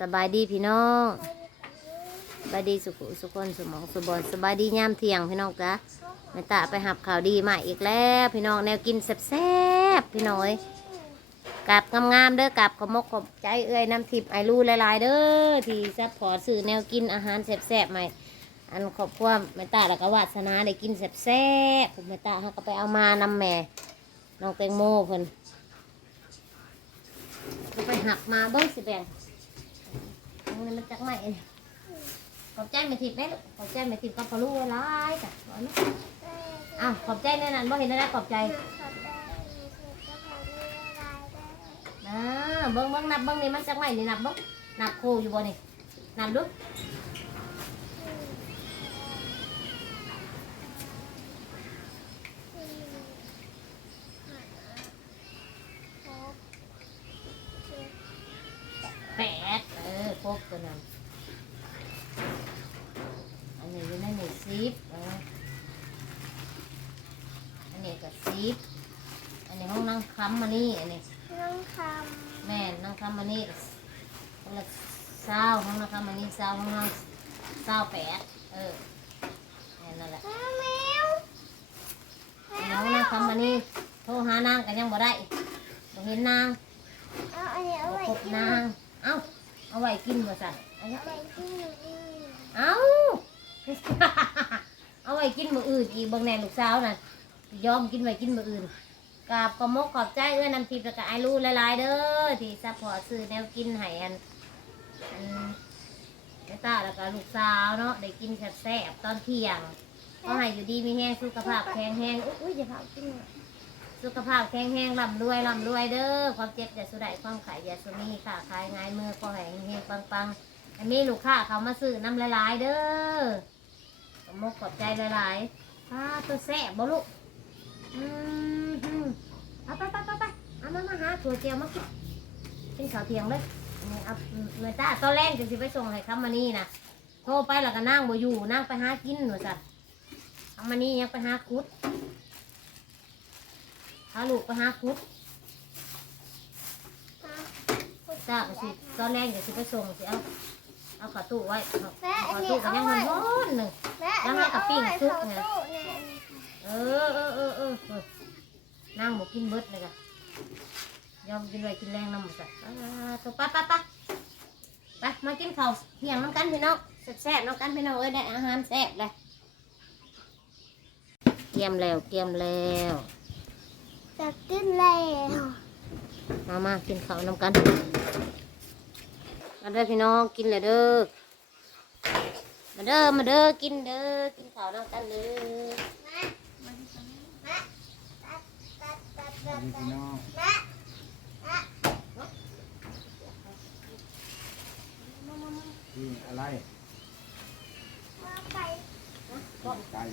สบายดีพี่น้องสบายดีสุขสุคนสมองสุบอนสบายดียามเที่ยงพี่น้องจ้ะแม่ตาไปหับข่าวดีมาอีกแล้วพี่น้องแนวกินแซ่บๆพี่น้อยกราบงามๆเด้อกราบขมกขบใจเอ้ยน้ำทิพย์ไอรูลายๆเด้อที่ซัพพอร์ตสื่อแนวกินอาหารแซ่บๆใหม่อันขอบคุณแม่ตาแล้วก็วาสนาได้กินแซ่บๆผมแม่ตาเขาก็ไปเอามานำแม่น้องแตงโมเพิ่นไปหักมาเบิ้งสิแบง ตรงนี้มันจักไหมเนี่ยขอบใจไม่ทิพย์ได้ลูกขอบใจไม่ทิพย์ก็พอรู้ว่าร้ายจ้ะบอกนะอ้าวขอบใจแน่นอนบ่เห็นได้ขอบใจอ่าเบิ้งเบิ้งนับเบิ้งนี่มันจักไหมนี่นับเบิ้งนับโคอยู่บ่นี่นับดูแปดเออครบ ตัวนั้นอันนี้อยู่ในหนึ่งสิบเอออันนี้ก็สิบอันนี้ห้องนั่งค้ำมานี่อันนี้น้องคแม่นั่งค้ำมานี่คนละเศร้าห้องนั่งค้ำมานี่เศร้าห้องนั่งเศร้าแปดเออแม่นั่นแหละำแมวอันนี้ห้องนั่งค้ำมานี่โทรหานางกันยังบ่ได้บ่เห็นนาง กินบ่สั่นอันนี้เอาไว้กินอยู่นี่เอา เอาไว้กินมื้ออื่นอีกเบางแน่ลูกสาวน่ะยอมกินไว้กินมื้ออื่นกราบขอมกขอบใจเอื้อน้ำทิพย์แล้วก็ไอ้รู้หลายๆเด้อที่ซัพพอร์ตซื้อแนวกินให้อันอันแม่ตาแล้วก็ลูกสาวเนาะได้กินแซ่บๆตอนเที่ยงก็ให้อยู่ดีมีแห้งสุขภาพแข็งแรงอุ้ยอย่าเผากินเลย สุขภาพแข็งแรงร่ำรวยร่ำรวยเด้อความเจ็บอย่าสุดใดความขายอย่าสุนีค่ะขายง่ายมือก็ให้เฮงๆปังอันนี้ลูกค้าเขามาซื้อน้ำหลายเด้อมกขอบใจหลายๆป้าตัวแซ่บบ่ลูกอืมเอาไปไปไปไปเอามามาหาถั่วเจียวมากินกินข้าวเทียงเลยนี่เอาเมื่อตาตอนแรกจะสิไปส่งให้คำมานี่นะโทรไปแล้วก็นั่งบ่อยู่นั่งไปหากินหนูสัตว์คำมานี่ยังไปหาคุดาลูกไปหาคุดจ้าก็สิตอนแรกจะสิไปส่งสิเอาเอาขอตู้ไว้เอาแม่ขออันนี้ตู้ก็เอายังไว้มันร้อนหนึ่งแม่อันนี้เอาไว้เข้าตู้เนี่ยเออเออเออเออเออนั่งบอกกินเบิดเลยกะยอมกินไว้กินแรงน้ำหมดสัตว์ตัวป้าป้าป้าไปมากินข้าวเที่ยงน้ำกันพี่น้องแซ่บๆน้ำกันพี่น้องเอ้ยได้อาหารแซ่บเลยเตรียมแล้วเตรียมแล้ว จะกินแล้วมามากินข้าวน้ำกันมาเด้อพี่น้องกินเลยเด้อมาเด้อมาเด้อกินเด้อกินข้าวน้ำกันเด้อแม่แม่ตัดตัดตัดสวัสดีพี่น้องนี่อะไรมาไปไก่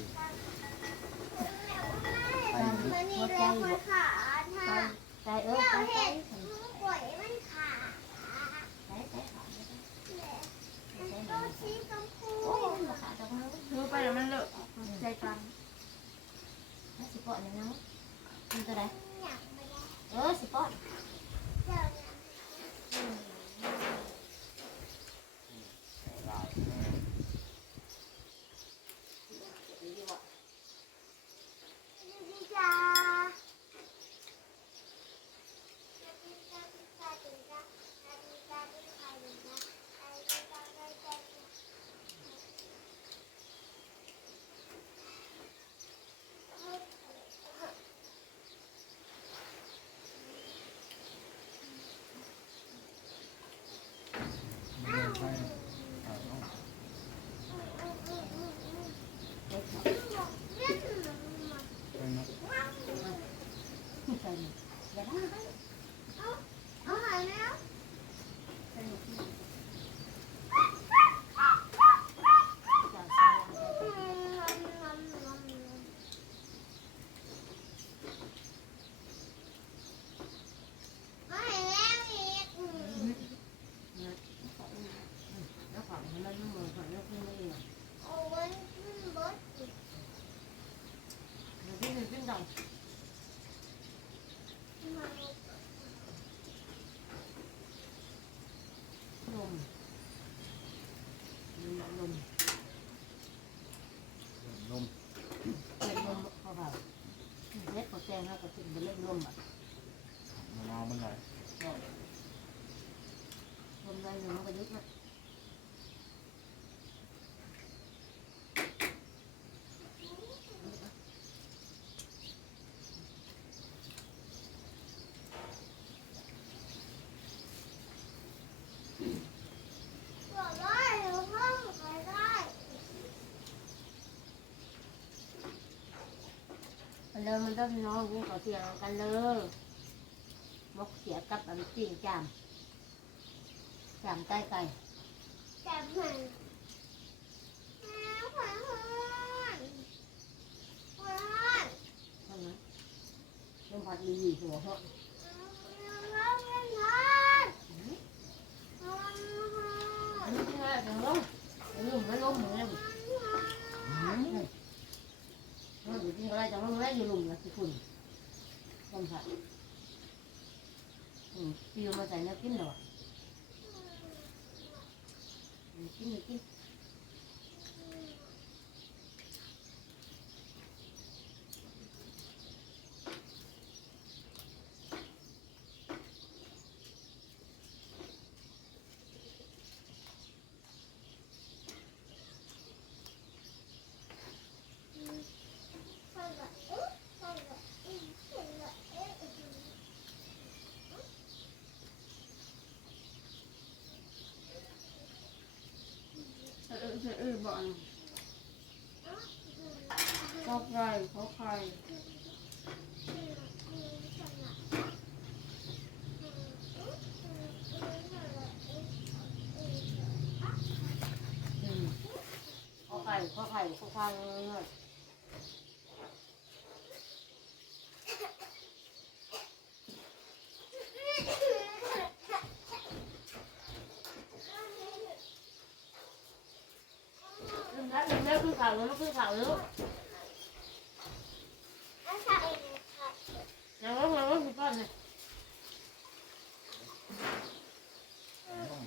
¿verdad? ลมเล่นลมเขาเผาเล็ดกับแจงเขาก็ถึงเป็นเล่นลมอะมะนาวมันหน่อยลมได้อยู่มันก็ยุบนะ เลิมมันเริ่มน้องกูเขาเสียงกันเลยมกเสียกับอันสี่จามจามใต้ไก่จับแต่ไหมเริ่มผัดมีหัวเหาะแล้วนทอดอันนี้คืออะไรเดี๋วเดี๋ยวแล้วลมือ มันอยู่ที่อะไรจังลงได้อยู่หลุมนะที่คุณต้มผัดปิวมาใส่เนื้อกินเหรอกินกิน สะอื้อบ่อนก็ใครเขาไข่เขาไข่เขาไข่เขาไข่ ข่าวแล้วมันคือข่าวแล้วแล้วก็แล้วก็คือก้อนเนี่ย ต้อง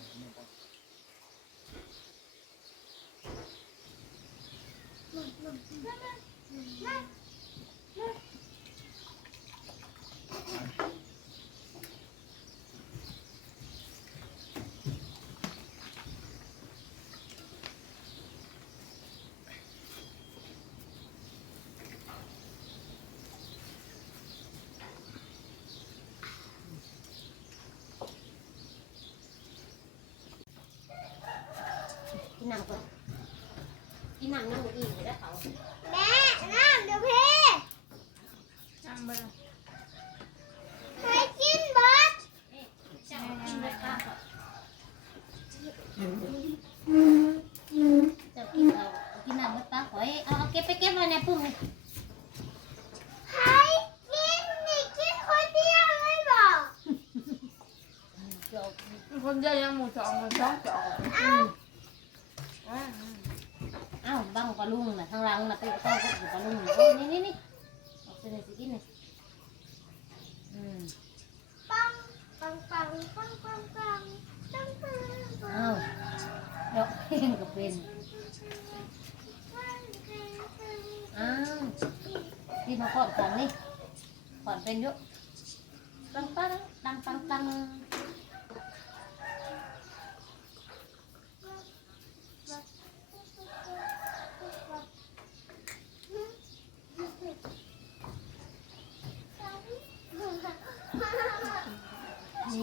ไม่ต้อง กิ นน้ำก่อนกินน้ำน้ำอีกเลยนะเขาแม่น้ำเดี๋ยวพี่จำไปเลยให้กินเบิดเจ้ากินไปข้าวเจ้ากินเอากินน้ำมันตาหอยเอาเอาเก็บไปเก็บไว้ในปุ่มนี่ให้กินนี่กินคนเดียวเลยบอกเจ้าคนเดียวยังหมูสองคนสองสอง อ้าวอ้างปลาลุงน่ะข้างหล่างน่ะไปต้อนกับปลาลุงน่ะโอ้นี่นี่นี่เอาเส้นให้สิกินนี่อืมปังปังปังปังปังปังปังปังปังอ้าวเดอกเพลงก็เป็นอ้าวที่มาขอดของนี่ขอดเป็นอยุปังปังตังปังตัง จ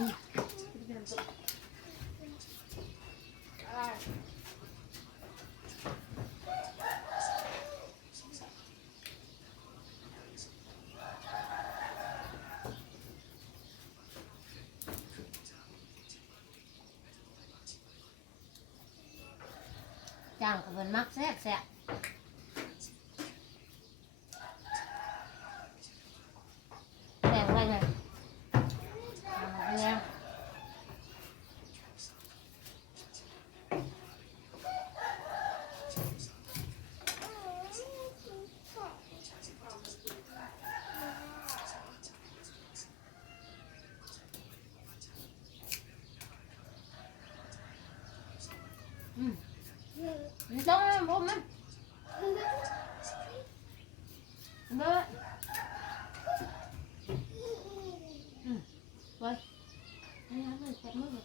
้างกับเพิ่นมักแซ่บแซ่บแบ่งไว้ไงเอาไปแล้ว มันต้องนะผมมันเบ้ออืมไปนี่นะมันจับมือ ห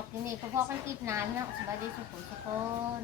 รับที่นี่ก็พอกันคลิปหนานเนาะสบายดีสุขสุขคน